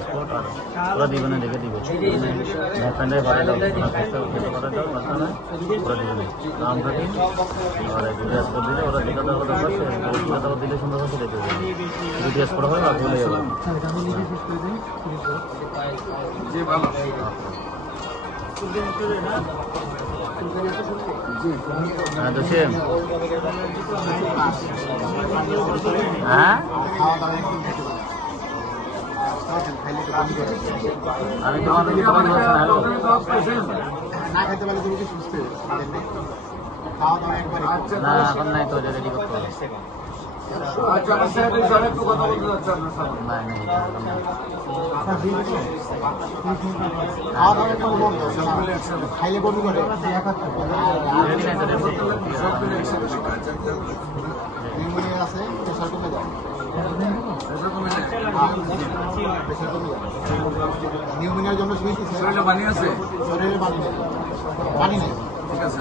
spot আর ওরা দিবেনে দেখে দিবে প্যান্ডাই ভরে দাও খেতে করে দাও মাঝখানে ওরা দিবেনে নাম কাটি আর দুটো স্পট দিলে ওরা যেটা দেওয়া দরকার সেটা দিলে সুন্দর হচ্ছে দেখে দেবে দুটো স্পট হবে আর ভুলে যাবে হ্যাঁ তো সেম হ্যাঁ আমি তোমার না এখন নাই তো রেডি করতে হবে খাইলে কবি করে আছে প্রেশার কমে যায় নিউমোনিয়ার জন্য শরীরে পানি আছে শরীরে পানি নেই ঠিক আছে